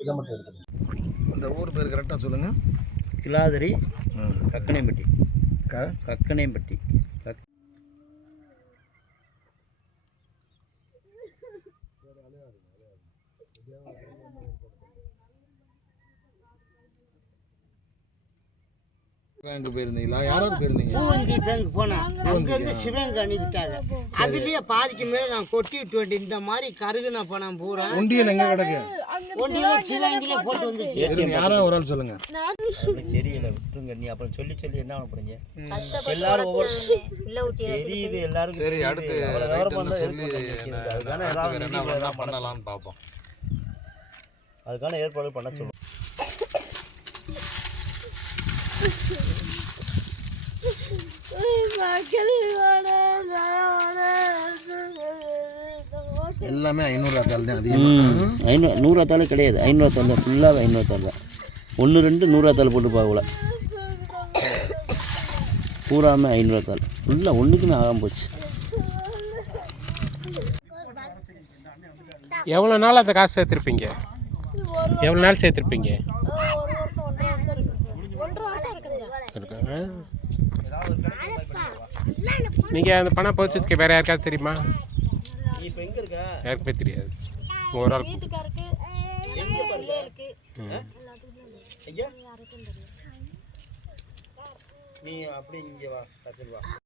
மட்டும் எடுத்துக்கோங்க. இந்த ஊர் பேர் கரெக்டாக சொல்லுங்கள் கிளாதிரி ம் கக்கனைம்பட்டி க? கக்கனைம்பட்டி கக் பேங்க் போயிருந்தீங்களா? யாராவது போயிருந்தீங்க? பூவந்தி பேங்க் போனேன் அங்கேருந்து சிவகங்கை அனுப்பிட்டாங்க. அதுலேயே பாதிக்கு மேலே நான் கொட்டி விட்டு வேண்டிய இந்த மாதிரி கருகுன பணம் பூரா. உண்டியல் எங்கே கிடக்கு? ஒன்றியில சிவகங்கையில போட்டு வந்துச்சு. யாராவது ஒரு ஆள் சொல்லுங்கள் அதெல்லாம் தெரியல விட்டுருங்க. நீ அப்புறம் சொல்லி சொல்லி என்ன போறீங்க? எல்லாரும் தெரியுது எல்லாருக்கும் சரி. அடுத்து என்ன- பண்ணலாம்னு பார்ப்போம். அதுக்கான ஏற்பாடு பண்ண சொல்லுவோம் எல்லாமே ஐநூறுரூவா தாள் தான் அதிகமாக ஐநூறு நூறுவாத்தாலே கிடையாது. ஐநூறுவாத்தால் தான் ஃபுல்லாக ஐநூறுவாத்தால் தான். ஒன்று ரெண்டு நூறுவாத்தால் போட்டு பார்க்கல. பூராமே ஐநூறுவாத்தால் ஃபுல்லாக ஒன்றுக்குமே ஆகாமல் போச்சு. எவ்வளோ நாள் அந்த காசு சேர்த்துருப்பீங்க? எவ்வளோ நாள் சேர்த்துருப்பீங்க? நீங்கள் அந்த பணம் பறிச்சதுக்கு வேறு யாருக்காவது தெரியுமா? இப்போ எங்கே இருக்கா? யாருக்குமே தெரியாது. ஒரு ஆள் நீ அப்படி இங்கே வா.